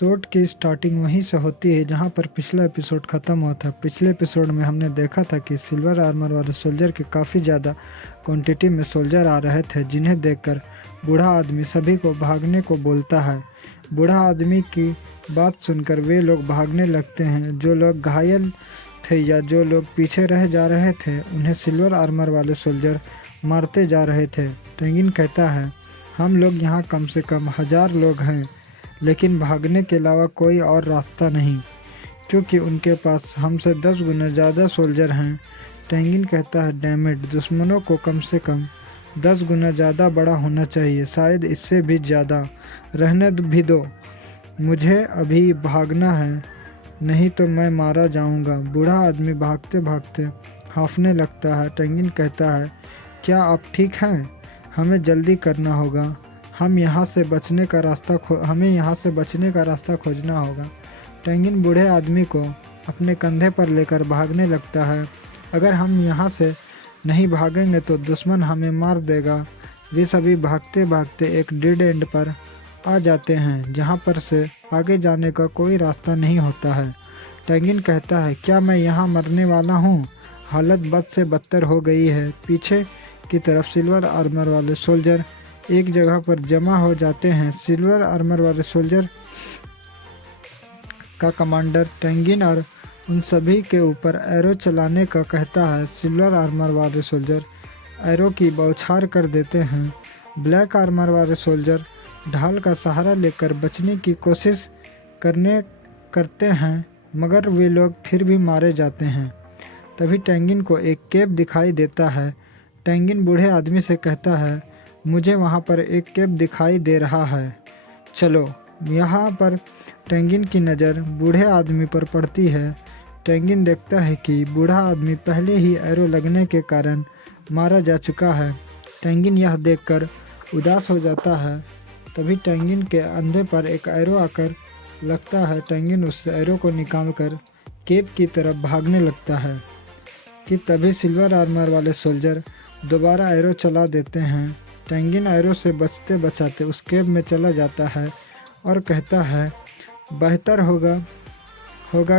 Episode की starting वहीं से होती है जहां पर पिछला एपिसोड ख़त्म हुआ था। पिछले एपिसोड में हमने देखा था कि सिल्वर आर्मर वाले सोल्जर के काफ़ी ज़्यादा क्वांटिटी में सोल्जर आ रहे थे, जिन्हें देखकर बूढ़ा आदमी सभी को भागने को बोलता है। बूढ़ा आदमी की बात सुनकर वे लोग भागने लगते हैं। जो लोग घायल थे या जो लोग पीछे रह जा रहे थे, उन्हें सिल्वर आर्मर वाले सोल्जर मारते जा रहे थे। टेंगिन कहता है, हम लोग यहाँ कम से कम 1000 लोग हैं, लेकिन भागने के अलावा कोई और रास्ता नहीं, क्योंकि उनके पास हमसे 10 गुना ज़्यादा सोल्जर हैं। टेंगिन कहता है, डैमेट, दुश्मनों को कम से कम 10 गुना ज़्यादा बड़ा होना चाहिए, शायद इससे भी ज़्यादा। रहने भी दो, मुझे अभी भागना है, नहीं तो मैं मारा जाऊंगा। बूढ़ा आदमी भागते भागते हांफने लगता है। टेंगिन कहता है, क्या आप ठीक हैं? हमें जल्दी करना होगा, हमें यहाँ से बचने का रास्ता खोजना होगा। टेंगिन बूढ़े आदमी को अपने कंधे पर लेकर भागने लगता है। अगर हम यहाँ से नहीं भागेंगे तो दुश्मन हमें मार देगा। वे सभी भागते भागते एक डेड एंड पर आ जाते हैं, जहाँ पर से आगे जाने का कोई रास्ता नहीं होता है। टेंगिन कहता है, क्या मैं यहाँ मरने वाला हूँ? हालत बद से बदतर हो गई है। पीछे की तरफ सिल्वर आर्मर वाले सोल्जर एक जगह पर जमा हो जाते हैं। सिल्वर आर्मर वाले सोल्जर का कमांडर टेंगिन और उन सभी के ऊपर एरो चलाने का कहता है। सिल्वर आर्मर वाले सोल्जर एरो की बौछार कर देते हैं। ब्लैक आर्मर वाले सोल्जर ढाल का सहारा लेकर बचने की कोशिश करते हैं, मगर वे लोग फिर भी मारे जाते हैं। तभी टेंगिन को एक केप दिखाई देता है। टेंगिन बूढ़े आदमी से कहता है, मुझे वहाँ पर एक केप दिखाई दे रहा है, चलो। यहाँ पर टेंगिन की नज़र बूढ़े आदमी पर पड़ती है। टेंगिन देखता है कि बूढ़ा आदमी पहले ही एरो लगने के कारण मारा जा चुका है। टेंगिन यह देखकर उदास हो जाता है। तभी टेंगिन के अंधे पर एक एरो आकर लगता है। टेंगिन उस एरो को निकालकर केप की तरफ भागने लगता है कि तभी सिल्वर आर्मर वाले सोल्जर दोबारा एरो चला देते हैं। टेंगिन एरो से बचते बचाते उस केप में चला जाता है और कहता है, बेहतर होगा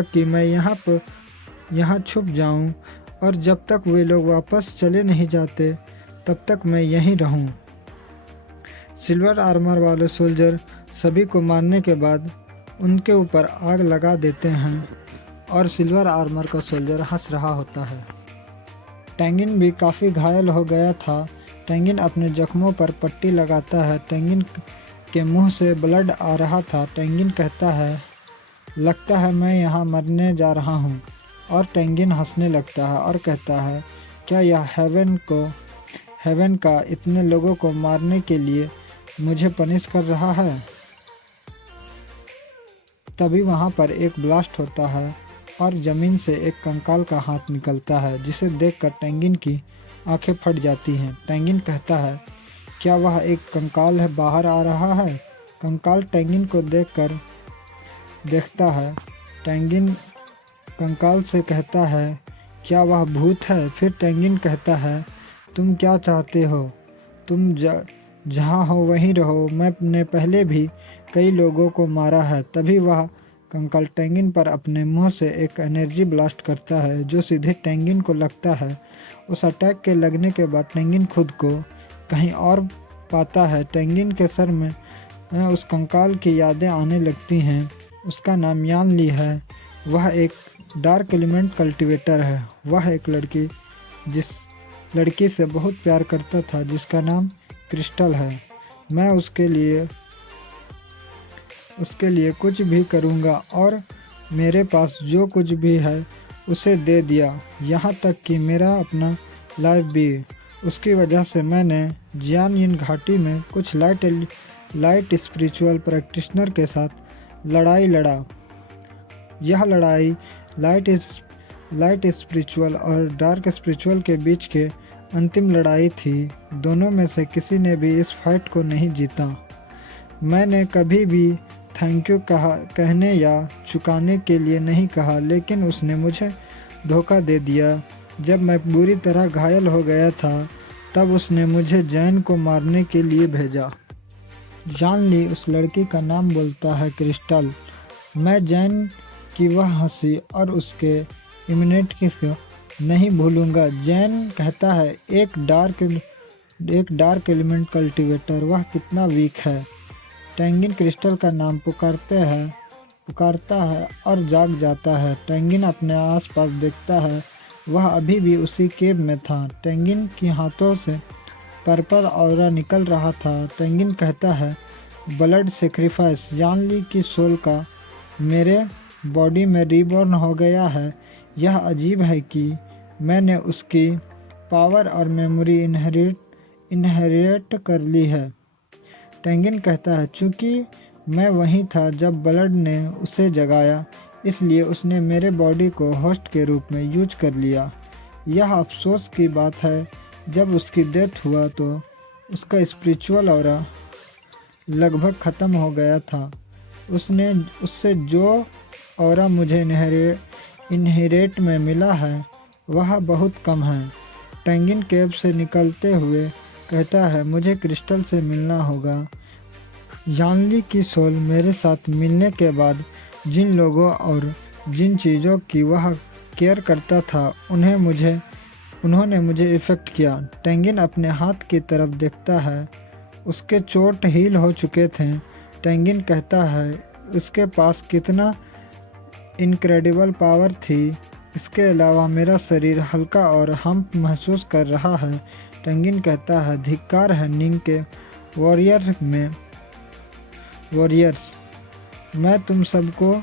कि मैं यहाँ छुप जाऊँ, और जब तक वे लोग वापस चले नहीं जाते तब तक मैं यहीं रहूँ। सिल्वर आर्मर वाले सोल्जर सभी को मारने के बाद उनके ऊपर आग लगा देते हैं और सिल्वर आर्मर का सोल्जर हंस रहा होता है। टेंगिन भी काफ़ी घायल हो गया था। टेंगिन अपने जख्मों पर पट्टी लगाता है। टेंगिन के मुंह से ब्लड आ रहा था। टेंगिन कहता है, लगता है मैं यहाँ मरने जा रहा हूँ। और टेंगिन हंसने लगता है और कहता है, क्या यह हेवन का इतने लोगों को मारने के लिए मुझे पनिश कर रहा है? तभी वहाँ पर एक ब्लास्ट होता है और ज़मीन से एक कंकाल का हाथ निकलता है, जिसे देखकर टेंगिन की आंखें फट जाती हैं। टेंगिन कहता है, क्या वह एक कंकाल है बाहर आ रहा है? कंकाल टेंगिन को देखता है। टेंगिन कंकाल से कहता है, क्या वह भूत है? फिर टेंगिन कहता है, तुम क्या चाहते हो? तुम जहाँ हो वहीं रहो, मैंने पहले भी कई लोगों को मारा है। तभी वह कंकाल टेंगिन पर अपने मुंह से एक एनर्जी ब्लास्ट करता है, जो सीधे टेंगिन को लगता है। उस अटैक के लगने के बाद टेंगिन खुद को कहीं और पाता है। टेंगिन के सर में उस कंकाल की यादें आने लगती हैं। उसका नाम यान ली है। वह एक डार्क एलिमेंट कल्टीवेटर है। वह एक जिस लड़की से बहुत प्यार करता था, जिसका नाम क्रिस्टल है। मैं उसके लिए कुछ भी करूँगा, और मेरे पास जो कुछ भी है उसे दे दिया, यहाँ तक कि मेरा अपना लाइफ भी। उसकी वजह से मैंने जियानयिन घाटी में कुछ लाइट स्पिरिचुअल प्रैक्टिशनर के साथ लड़ाई लड़ा। यह लड़ाई लाइट स्पिरिचुअल और डार्क स्पिरिचुअल के बीच के अंतिम लड़ाई थी। दोनों में से किसी ने भी इस फाइट को नहीं जीता। मैंने कभी भी थैंक यू कहने या चुकाने के लिए नहीं कहा, लेकिन उसने मुझे धोखा दे दिया। जब मैं बुरी तरह घायल हो गया था, तब उसने मुझे जैन को मारने के लिए भेजा। जान ली उस लड़की का नाम बोलता है क्रिस्टल, मैं जैन की वह हंसी और उसके इमिनेट को नहीं भूलूंगा। जैन कहता है, एक डार्क एलिमेंट कल्टीवेटर, वह कितना वीक है। टेंगिन क्रिस्टल का नाम पुकारता है और जाग जाता है। टेंगिन अपने आसपास देखता है, वह अभी भी उसी केव में था। टेंगिन के हाथों से पर्पल ऑरा निकल रहा था। टेंगिन कहता है, ब्लड सेक्रीफाइस, यानली की सोल का मेरे बॉडी में रीबॉर्न हो गया है। यह अजीब है कि मैंने उसकी पावर और मेमोरी इनहेरिट कर ली है। टेंगिन कहता है, चूंकि मैं वहीं था जब ब्लड ने उसे जगाया, इसलिए उसने मेरे बॉडी को होस्ट के रूप में यूज कर लिया। यह अफसोस की बात है, जब उसकी डेथ हुआ तो उसका स्पिरिचुअल ऑरा लगभग ख़त्म हो गया था। उससे जो ऑरा मुझे इनहेरिट में मिला है वह बहुत कम है। टेंगिन केव से निकलते हुए कहता है, मुझे क्रिस्टल से मिलना होगा। यानली की सोल मेरे साथ मिलने के बाद जिन लोगों और जिन चीज़ों की वह केयर करता था उन्होंने मुझे इफ़ेक्ट किया। टेंगिन अपने हाथ की तरफ देखता है, उसके चोट हील हो चुके थे। टेंगिन कहता है, उसके पास कितना इनक्रेडिबल पावर थी। इसके अलावा मेरा शरीर हल्का और हम्प महसूस कर रहा है। टेंगिन कहता है, धिक्कार है निंग के वॉरियर्स, मैं तुम सबको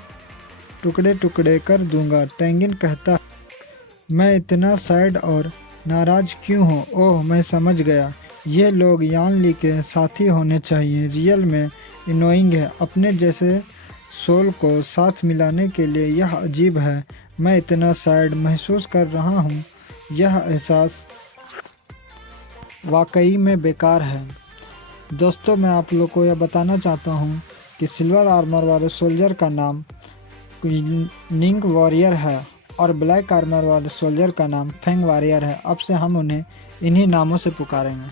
टुकड़े टुकड़े कर दूंगा। टेंगिन कहता है, मैं इतना सैड और नाराज क्यों हूँ? ओह, मैं समझ गया, ये लोग यानली के साथी होने चाहिए। रियल में इनोइंग है, अपने जैसे सोल को साथ मिलाने के लिए। यह अजीब है, मैं इतना सैड महसूस कर रहा हूँ। यह एहसास वाकई में बेकार है। दोस्तों, मैं आप लोग को यह बताना चाहता हूँ कि सिल्वर आर्मर वाले सोल्जर का नाम निंग वॉरियर है और ब्लैक आर्मर वाले सोल्जर का नाम फेंग वॉरियर है। अब से हम उन्हें इन्हीं नामों से पुकारेंगे।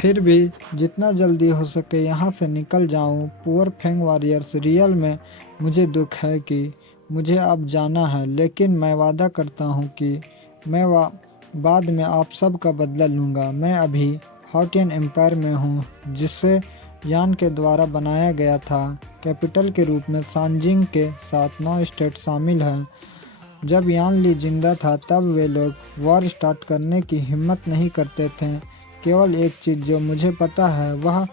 फिर भी जितना जल्दी हो सके यहाँ से निकल जाऊँ। पुअर फेंग वॉरियर्स, रियल में मुझे दुख है कि मुझे अब जाना है, लेकिन मैं वादा करता हूँ कि मैं बाद में आप सब का बदला लूँगा। मैं अभी हॉटियन एम्पायर में हूँ, जिससे यान के द्वारा बनाया गया था। कैपिटल के रूप में सांजिंग के साथ 9 स्टेट शामिल हैं। जब यान ली जिंदा था तब वे लोग वॉर स्टार्ट करने की हिम्मत नहीं करते थे। केवल एक चीज़ जो मुझे पता है वह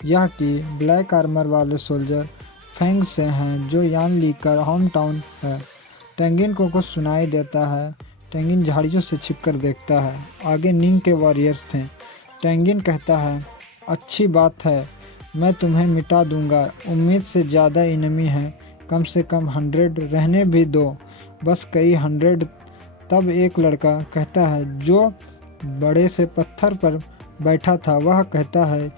यह कि ब्लैक आर्मर वाले सोल्जर फेंग से हैं, जो यान ली का होम टाउन है। टेंगिन को कुछ सुनाई देता है। टेंगिन झाड़ियों से छिपकर देखता है। आगे निंग के वॉरियर्स थे। टेंगिन कहता है, अच्छी बात है, मैं तुम्हें मिटा दूंगा। उम्मीद से ज़्यादा इनमी है, कम से कम 100 रहने भी दो, बस कई 100। तब एक लड़का कहता है, जो बड़े से पत्थर पर बैठा था, वह कहता है,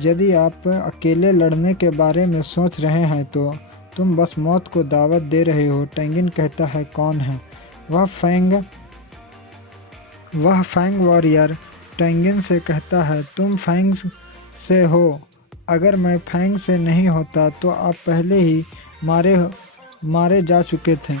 यदि आप अकेले लड़ने के बारे में सोच रहे हैं तो तुम बस मौत को दावत दे रहे हो। टेंगिन कहता है, कौन है वह फैंग वॉरियर? टेंगिन से कहता है, तुम फैंग से हो। अगर मैं फैंग से नहीं होता तो आप पहले ही मारे जा चुके थे।